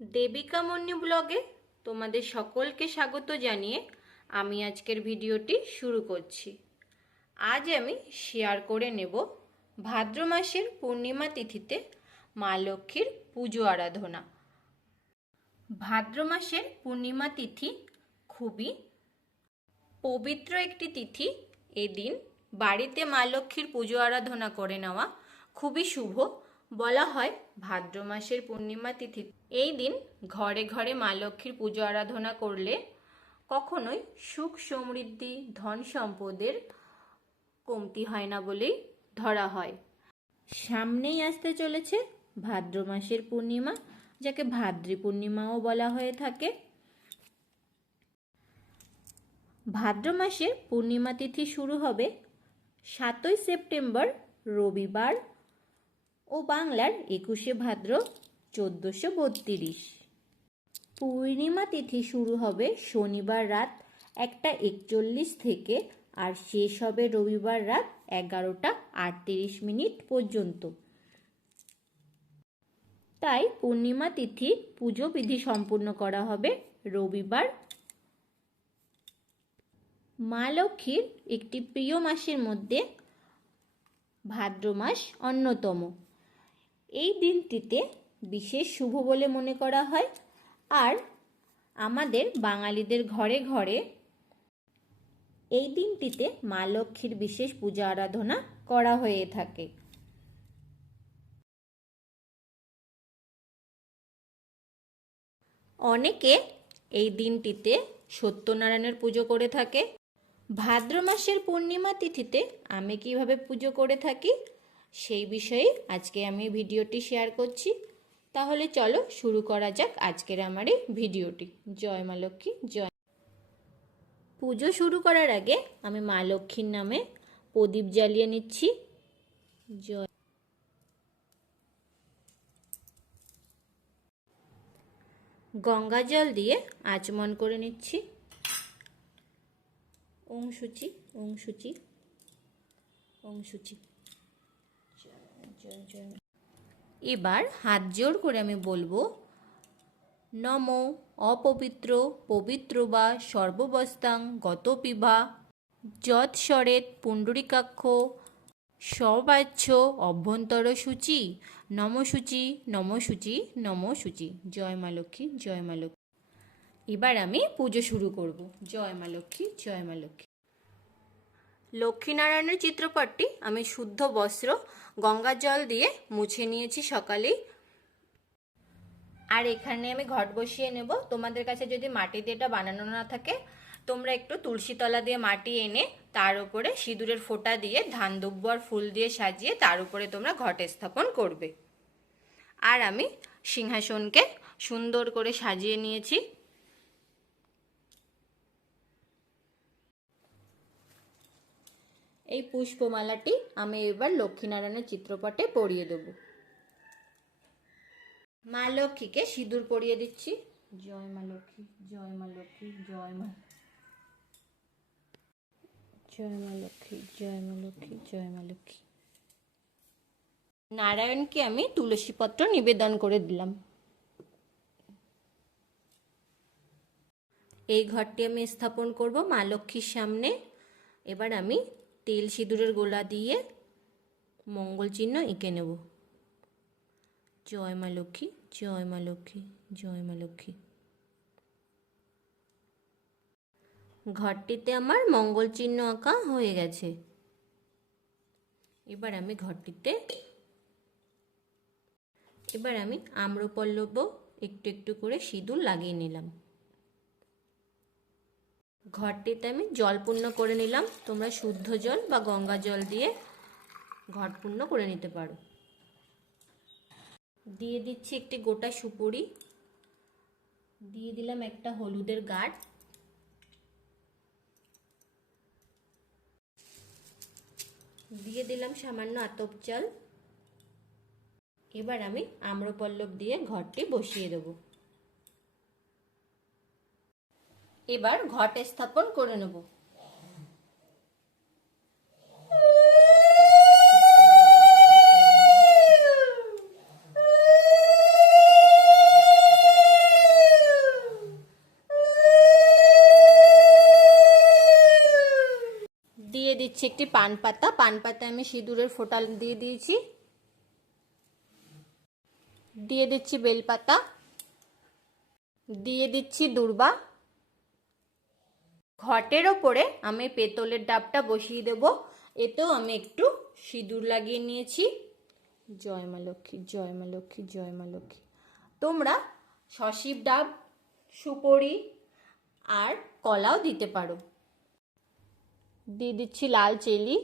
দেবিকা মন্নি ব্লগে তোমাদের সকলকে স্বাগত জানিয়ে আমি আজকের ভিডিওটি শুরু করছি। আজ আমি শেয়ার করে নেব ভাদ্র মাসের পূর্ণিমা তিথিতে মা লক্ষ্মীর পুজো আরাধনা। ভাদ্র মাসের পূর্ণিমা তিথি খুবই পবিত্র একটি তিথি। এদিন বাড়িতে মা লক্ষ্মীর পুজো আরাধনা করে নেওয়া খুবই শুভ। বলা হয় ভাদ্র মাসের পূর্ণিমা তিথি। এই দিন ঘরে ঘরে মা লক্ষ্মীর পুজো আরাধনা করলে কখনোই সুখ সমৃদ্ধি, ধন সম্পদের কমতি হয় না বলেই ধরা হয়। সামনেই আসতে চলেছে ভাদ্র মাসের পূর্ণিমা, যাকে ভাদ্রী পূর্ণিমাও বলা হয়ে থাকে। ভাদ্র মাসের পূর্ণিমা তিথি শুরু হবে সাতই সেপ্টেম্বর রবিবার ও বাংলার একুশে ভাদ্র চোদ্দোশো বত্রিশ। পূর্ণিমা তিথি শুরু হবে শনিবার রাত একটা একচল্লিশ থেকে আর শেষ হবে রবিবার রাত এগারোটা আটত্রিশ মিনিট পর্যন্ত। তাই পূর্ণিমা তিথি পুজো বিধি সম্পূর্ণ করা হবে রবিবার। মা লক্ষ্মীর একটি প্রিয় মাসের মধ্যে ভাদ্র মাস অন্যতম। এই দিনটিতে বিশেষ শুভ বলে মনে করা হয়। আর আমাদের বাঙালিদের ঘরে ঘরে এই দিনটিতে মা লক্ষ্মীর বিশেষ পূজা আরাধনা করা হয়ে থাকে। অনেকে এই দিনটিতে সত্যনারায়ণের পুজো করে থাকে। ভাদ্র মাসের পূর্ণিমা তিথিতে আমি কীভাবে পুজো করে থাকি? সেই বিষয়ে আজকে আমি ভিডিওটি শেয়ার করছি। তাহলে চলো শুরু করা যাক আজকের আমার এই ভিডিওটি। জয় মা লক্ষ্মী, জয়। পুজো শুরু করার আগে আমি মা লক্ষ্মীর নামে প্রদীপ জ্বালিয়ে নিচ্ছি। জয়। গঙ্গা জল দিয়ে আচমন করে নিচ্ছি। ওং সূচি ওং সূচি ওং সূচি এবার হাত জোর করে আমি বলব, নম অপবিত্র পবিত্র বা সর্ববস্তাং গত পিভা, যৎ স্বরেত পুণ্ডরিকাক্ষ সবাচ্য অভ্যন্তর সূচি, নম সূচি নম সূচি নম সূচি। জয় মা লক্ষ্মী, জয় মা লক্ষ্মী। এবার আমি পুজো শুরু করব। জয় মা লক্ষ্মী, জয় মা লক্ষ্মী। লক্ষ্মীনারায়ণের চিত্রপটটি আমি শুদ্ধ বস্ত্র, গঙ্গা জল দিয়ে মুছে নিয়েছি সকালেই। আর এখানে আমি ঘট বসিয়ে নেব। তোমাদের কাছে যদি মাটি দিয়ে এটা বানানো না থাকে, তোমরা একটু তুলসী তলা দিয়ে মাটি এনে তার উপরে সিঁদুরের ফোঁটা দিয়ে, ধান দুব্ব আর ফুল দিয়ে সাজিয়ে তার উপরে তোমরা ঘটে স্থাপন করবে। আর আমি সিংহাসনকে সুন্দর করে সাজিয়ে নিয়েছি। এই পুষ্পমালাটি আমি এবার লক্ষ্মীনারায়ণের চিত্রপটে পরিয়ে দেব। মা লক্ষ্মীকে সিঁদুর পরিয়ে দিচ্ছি। জয় মা লক্ষ্মী জয় মা লক্ষ্মী জয় মা। জয় মা লক্ষ্মী জয় মা লক্ষ্মী জয় মা লক্ষ্মী। নারায়ণকে আমি তুলসীপত্র নিবেদন করে দিলাম। এই ঘরটি আমি স্থাপন করব মা লক্ষ্মীর সামনে। এবার আমি তেল সিঁদুরের গোলা দিয়ে মঙ্গল চিহ্ন এঁকে নেব। জয় মা লক্ষ্মী, জয় মা লক্ষ্মী, জয় মা লক্ষ্মী। ঘরটিতে আমার মঙ্গল চিহ্ন আঁকা হয়ে গেছে। এবার আমি ঘরটিতে, এবার আমি আম্রপল্লব একটু একটু করে সিঁদুর লাগিয়ে নিলাম। ঘরটিতে আমি জল পূর্ণ করে নিলাম। তোমরা শুদ্ধ জল বা গঙ্গা জল দিয়ে ঘট পূর্ণ করে নিতে পারো। দিয়ে দিচ্ছি একটি গোটা সুপুরি। দিয়ে দিলাম একটা হলুদের গাঢ়। দিয়ে দিলাম সামান্য আতপ চাল। এবার আমি আম্রপল্লব দিয়ে ঘরটি বসিয়ে দেবো। এবার ঘট স্থাপন করে নেব। দিয়ে দিচ্ছি একটি পান পাতা। পান পাতা আমি সিঁদুরের ফোটাল দিয়ে দিয়েছি। দিয়ে দিচ্ছি বেলপাতা। দিয়ে দিচ্ছি দুর্বা। ঘটের ওপরে আমি পেতলের ডাবটা বসিয়ে দেব। এতেও আমি একটু সিঁদুর লাগিয়ে নিয়েছি। জয় মা লক্ষ্মী, জয় মা লক্ষ্মী, জয় মা লক্ষ্মী। তোমরা সশিব ডাব, সুপরি আর কলাও দিতে পারো। দিয়ে দিচ্ছি লাল চেলি।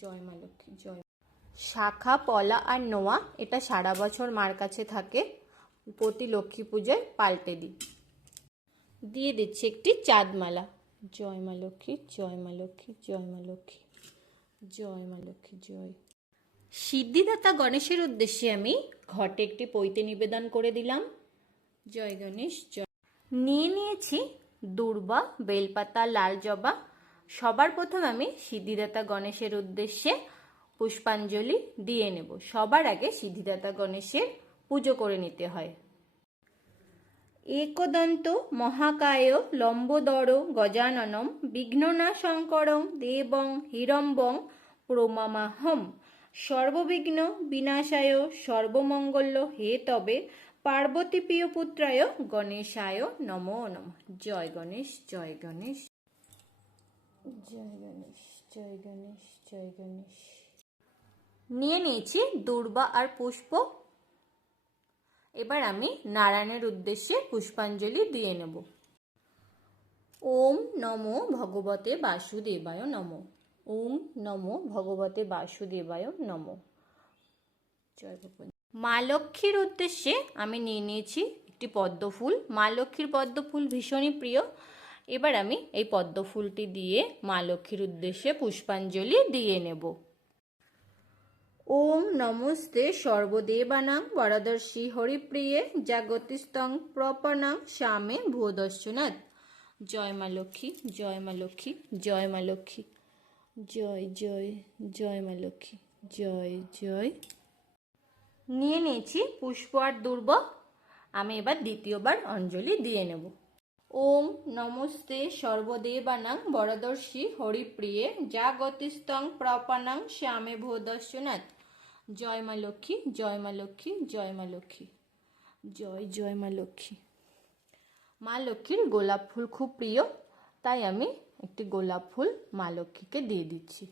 জয় মা লক্ষ্মী, জয় শাখা, পলা আর নোয়া, এটা সারা বছর মার কাছে থাকে। প্রতি লক্ষ্মী পুজোয় পাল্টে দিই। দিয়ে দিচ্ছি একটি চাঁদমালা। জয় মা লক্ষ্মী, জয় মা লক্ষ্মী, জয় মা লক্ষ্মী, জয় মা লক্ষ্মী, জয়। সিদ্ধিদাতা গণেশের উদ্দেশ্যে আমি ঘটে একটি পৈতে নিবেদন করে দিলাম। জয় গণেশ, জয়। নিয়ে নিয়েছি দুর্বা, বেলপাতা, লাল জবা। সবার প্রথম আমি সিদ্ধিদাতা গণেশের উদ্দেশ্যে পুষ্পাঞ্জলি দিয়ে নেব। সবার আগে সিদ্ধিদাতা গণেশের পুজো করে নিতে হয়। একদন্ত মহাকায় লম্বোদর গজাননম বিঘ্ননাশঙ্করম দেবং হিরম্বং প্রমামাহম। সর্ববিঘ্ন বিনাশায় সর্বমঙ্গল হে তবে। পার্বতী প্রিয় পুত্রায় গণেশায় নমো নম। জয় গণেশ জয় গণেশ। জয় গণেশ জয় গণেশ জয় গণেশ। নিয়ে নিয়েছি দুর্বা আর পুষ্প এবার আমি নারায়ণের উদ্দেশ্যে পুষ্পাঞ্জলি দিয়ে নেব। ওম নমো ভগবতে বাসুদেবায় নমো। ওম নমো ভগবতে বাসুদেবায় নমো। মা লক্ষ্মীর উদ্দেশ্যে আমি নিয়ে নিয়েছি একটি পদ্ম ফুল। মা লক্ষ্মীর পদ্ম ফুল ভীষণই প্রিয়। এবার আমি এই পদ্ম ফুলটি দিয়ে মা লক্ষ্মীর উদ্দেশ্যে পুষ্পাঞ্জলি দিয়ে নেব। ওম নমস্তে সর্বদেবানাং বরদর্শী হরিপ্রিয়ে জাগতিস্তং প্রপনাং শ্যামে ভূদর্শনাথ। জয় মা লক্ষ্মী, জয় মা লক্ষ্মী, জয় মা লক্ষ্মী, জয় জয় জয় মা লক্ষ্মী, জয় জয়। নিয়ে নিয়েছি পুষ্প আর দুর্ব আমি এবার দ্বিতীয়বার অঞ্জলি দিয়ে নেব। ওম নমস্তে সর্বদেবানাং বরদর্শী হরিপ্রিয়ে জাগতিস্তং প্রপানাং শ্যামে ভূদর্শনাথ। জয় মা লক্ষ্মী, জয় মা লক্ষ্মী, জয় মা লক্ষ্মী। জয় জয় মা লক্ষ্মী। মা লক্ষ্মীর গোলাপ ফুল খুব প্রিয়, তাই আমি একটি গোলাপ ফুল মা লক্ষ্মীকে দিয়ে দিচ্ছি।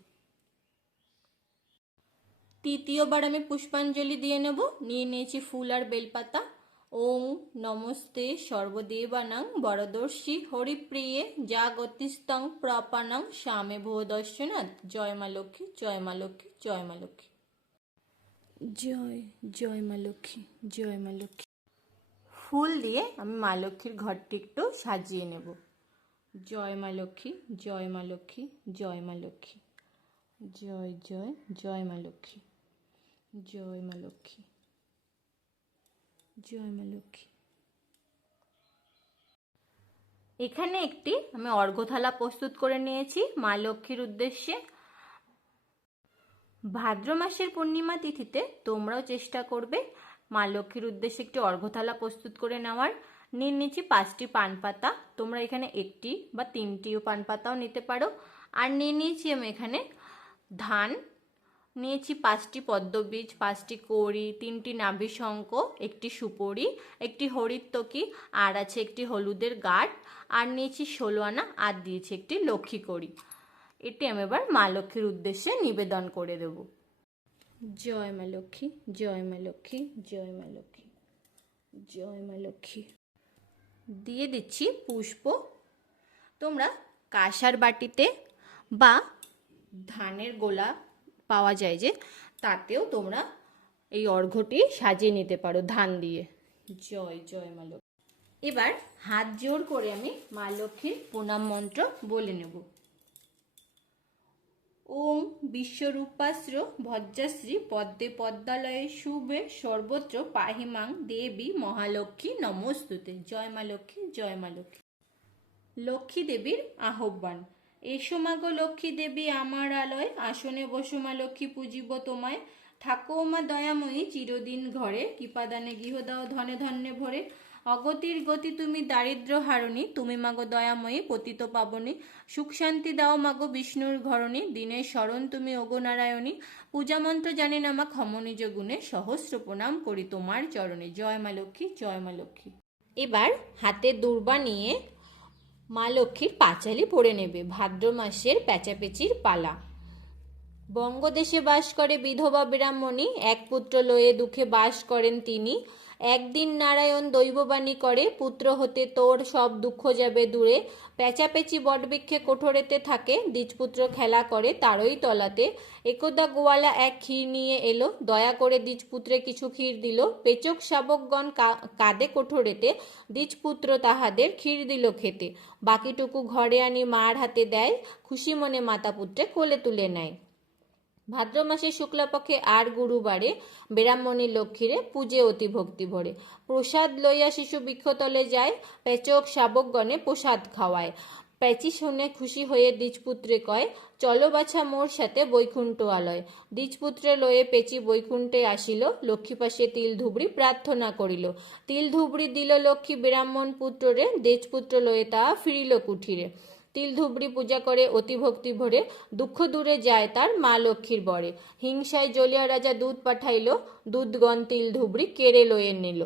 তৃতীয়বার আমি পুষ্পাঞ্জলি দিয়ে নেব, নিয়ে নিয়েছি ফুল আর বেলপাতা। ওম নমস্তে সর্বদেবানাং বরদর্শী হরিপ্রিয়ে জাগতিস্তং প্রপানাং শ্যামে ভূদর্শনাথ। জয় মা লক্ষ্মী, জয় মা লক্ষ্মী, জয় মা লক্ষ্মী। জয় জয় মা লক্ষ্মী, জয় মা লক্ষ্মী। ফুল দিয়ে আমি মা লক্ষ্মীর ঘরটি একটু সাজিয়ে নেব। জয় মা লক্ষ্মী, জয় মা লক্ষ্মী, জয় মা লক্ষ্মী। জয় জয় জয় মা লক্ষ্মী, জয় মা লক্ষ্মী, জয় মা লক্ষ্মী। এখানে একটি আমি অর্ঘ্যথালা প্রস্তুত করে নিয়েছি মা লক্ষ্মীর উদ্দেশ্যে। ভাদ্র মাসের পূর্ণিমা তিথিতে তোমরাও চেষ্টা করবে মা লক্ষ্মীর উদ্দেশ্যে একটি অর্ঘ্যথালা প্রস্তুত করে নেওয়ার। নিয়ে নিয়েছি পাঁচটি পান পাতা। তোমরা এখানে একটি বা তিনটিও পান পাতাও নিতে পারো। আর নিয়ে নিয়েছি আমি এখানে ধান। নিয়েছি পাঁচটি পদ্মবীজ, পাঁচটি কড়ি, তিনটি নাভিশঙ্ক একটি সুপরি একটি হরিত্তকি আর আছে একটি হলুদের গাঢ়। আর নিয়েছি ষোলো আনা, আর দিয়েছি একটি লক্ষ্মী কড়ি। এটি আমি এবার মা লক্ষ্মীর উদ্দেশ্যে নিবেদন করে দেব। জয় মা লক্ষ্মী, জয় মা লক্ষ্মী, জয় মা লক্ষ্মী, জয় মা লক্ষ্মী। দিয়ে দিচ্ছি পুষ্প। তোমরা কাঁসার বাটিতে বা ধানের গোলা পাওয়া যায় যে, তাতেও তোমরা এই অর্ঘ্যটি সাজিয়ে নিতে পারো ধান দিয়ে। জয় জয় মা লক্ষ্মী। এবার হাত জোর করে আমি মা লক্ষ্মীর প্রণাম মন্ত্র বলে নেব। ওম বিশ্বরূপাশ্র ভজ্রাশ্রী পদ্মে পদ্মালয়ে শুভে সর্বত্র পাহিমাং দেবী মহালক্ষ্মী নমস্তুতে। জয় মা লক্ষ্মী, জয় মা লক্ষ্মী। লক্ষ্মী দেবীর আহ্বান। এসো মাগো লক্ষ্মী দেবী, আমার আলয়। আসনে বসো মা লক্ষ্মী, পুজিব তোমায়। থাকো মা দয়াময়ী, চিরদিন ঘরে। কৃপাদানে গৃহ দাও ধনে ধন্যে ভরে। অগতির গতি তুমি দারিদ্র হারণী, তুমি মাগো দয়াময়ী, পতিত পাবনী। সুখ শান্তি দাও মাগো বিষ্ণুর ঘরণী, দিনের স্মরণ তুমি ওগো নারায়ণী। পূজা মন্ত্র জানি না মা ক্ষমনিজ গুণে সহস্র প্রণাম করি তোমার চরণে। জয় মা লক্ষ্মী, জয় মা লক্ষ্মী। এবার হাতে দুর্বা নিয়ে মা লক্ষ্মীর পাঁচালি পড়ে নেবে, ভাদ্র মাসের প্যাচাপেচির পালা। বঙ্গদেশে বাস করে বিধবা ব্রাহ্মণী, এক পুত্র লয়ে দুঃখে বাস করেন তিনি। একদিন নারায়ণ দৈববাণী করে, পুত্র হতে তোর সব দুঃখ যাবে দূরে। পেঁচাপেচি বটবৃক্ষে কোঠরেতে থাকে, দ্বিজপুত্র খেলা করে তারই তলাতে। একদা গোয়ালা এক ক্ষীর নিয়ে এলো, দয়া করে দ্বিজপুত্রে কিছু ক্ষীর দিল। পেচক শাবকগণ কাঁদে কোঠরেতে, দ্বিজপুত্র তাহাদের ক্ষীর দিল খেতে। বাকিটুকু ঘরে আনি মার হাতে দেয়, খুশি মনে মাতা পুত্রে কোলে তুলে নেয়। ভাদ্র মাসে শুক্লাপক্ষে আর গুরুবারে ব্রাহ্মণী লক্ষ্মীরে পূজে অতি ভক্তি ভরে। প্রসাদ লইয়া শিশু বৃক্ষতলে যায়, পেচক শাবকগণে প্রসাদ খাওয়ায়। পেচি শুনে খুশি হয়ে দ্বিজপুত্রে কয়, চলো বাছা মোর সাথে বৈকুণ্ঠ আলয়। দ্বিজপুত্রে লয়ে পেচি বৈকুণ্ঠে আসিল, লক্ষ্মী পাশে তিল ধুবড়ি প্রার্থনা করিল। তিল ধুবড়ি দিল লক্ষ্মী ব্রাহ্মণ পুত্ররে, দ্বিজপুত্র লয়ে তা ফিরিল কুঠিরে। তিল ধুবড়ি পূজা করে অতিভক্তি ভরে দুঃখ দূরে যায় তার মা লক্ষ্মীর বরে। হিংসায় জলিয়া রাজা দুধ পাঠাইল, দুধগণ তিল ধুবড়ি কেড়ে লয়ে নিল।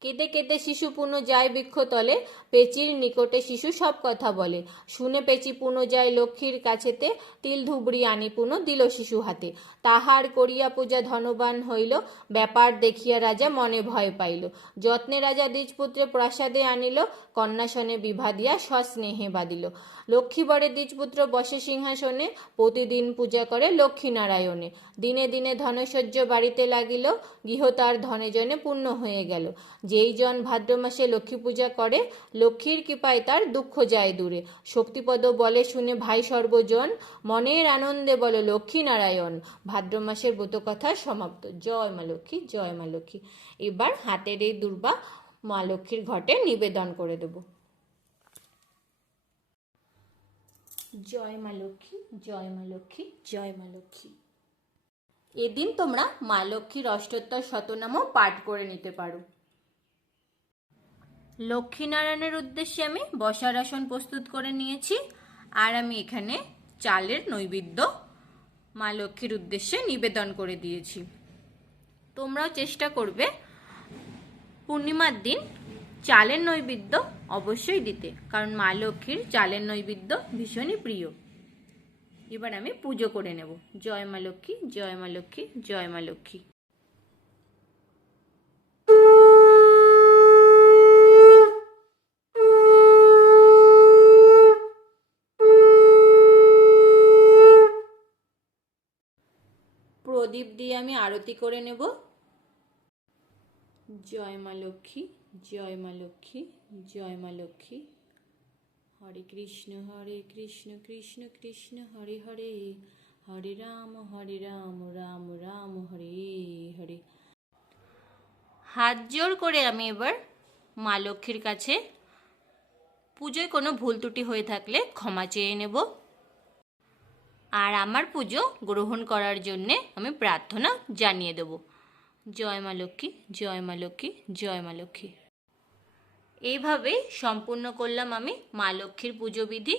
কেঁদে কেঁদে শিশু পুনঃ যায় বৃক্ষতলে, পেচির নিকটে শিশু সব কথা বলে। শুনে পেচি পুনঃ যায় লক্ষ্মীর কাছেতে, তিল ধুবড়ি আনি পুনঃ দিল শিশু হাতে। তাহার করিয়া পূজা ধনবান হইল, ব্যাপার দেখিয়া রাজা মনে ভয় পাইল। যত্নে রাজা দ্বিজপুত্রে প্রাসাদে আনিল, কন্যাসনে বিভা দিয়া সস্নেহে বাঁধিল। লক্ষ্মী বরে দ্বিজপুত্র বসে সিংহাসনে, প্রতিদিন পূজা করে লক্ষ্মী নারায়ণে দিনে দিনে ধনসহ্য বাড়িতে লাগিল, গৃহ তার ধনে জনে পূর্ণ হয়ে গেল। যেই জন ভাদ্র মাসে লক্ষ্মী পূজা করে, লক্ষ্মীর কৃপায় তার দুঃখ যায় দূরে। শক্তিপদ বলে শুনে ভাই সর্বজন, মনের আনন্দে বলো, লক্ষ্মী নারায়ণ, ভাদ্র মাসের ব্রতকথা সমাপ্ত। জয় মা লক্ষ্মী, জয় মা লক্ষ্মী। এবার হাতের এই দুর্বা মা লক্ষ্মীর ঘটে নিবেদন করে দেব। জয় মা লক্ষ্মী, জয় মা লক্ষ্মী, জয় মা লক্ষ্মী। এদিন তোমরা মা লক্ষ্মীর অষ্টোত্তর শতনামও পাঠ করে নিতে পারো। লক্ষ্মীনারায়ণের উদ্দেশ্যে আমি বসার আসন প্রস্তুত করে নিয়েছি। আর আমি এখানে চালের নৈবেদ্য মা লক্ষ্মীর উদ্দেশ্যে নিবেদন করে দিয়েছি। তোমরাও চেষ্টা করবে পূর্ণিমার দিন চালের নৈবেদ্য অবশ্যই দিতে, কারণ মা লক্ষ্মীর চালের নৈবেদ্য ভীষণই প্রিয়। এবার আমি পুজো করে নেব। জয় মা লক্ষ্মী, জয় মা লক্ষ্মী, জয় মা লক্ষ্মী। প্রদীপ দিয়ে আমি আরতি করে নেব। জয় মা লক্ষ্মী, জয় মা লক্ষ্মী, জয় মা লক্ষ্মী। হরে কৃষ্ণ হরে কৃষ্ণ কৃষ্ণ কৃষ্ণ, হরে হরে। হরে রাম হরে রাম রাম রাম, হরে হরে। হাত জোর করে আমি এবার মা লক্ষ্মীর কাছে পুজোয় কোনো ভুল ত্রুটি হয়ে থাকলে ক্ষমা চেয়ে নেব। আর আমার পুজো গ্রহণ করার জন্যে আমি প্রার্থনা জানিয়ে দেব। জয় মা লক্ষ্মী, জয় মা লক্ষ্মী, জয় মা লক্ষ্মী। এইভাবে সম্পূর্ণ করলাম আমি মা লক্ষ্মীর পুজো বিধি।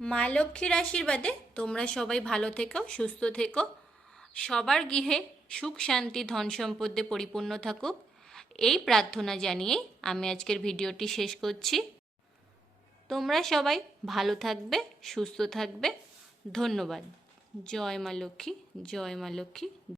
মা লক্ষ্মীর আশীর্বাদে তোমরা সবাই ভালো থেকো, সুস্থ থেকো। সবার গৃহে সুখ, শান্তি, ধন সম্পদে পরিপূর্ণ থাকুক। এই প্রার্থনা জানিয়ে আমি আজকের ভিডিওটি শেষ করছি। তোমরা সবাই ভালো থাকবে সুস্থ থাকবে। ধন্যবাদ। জয় মা লক্ষ্মী জয় মা লক্ষ্মী।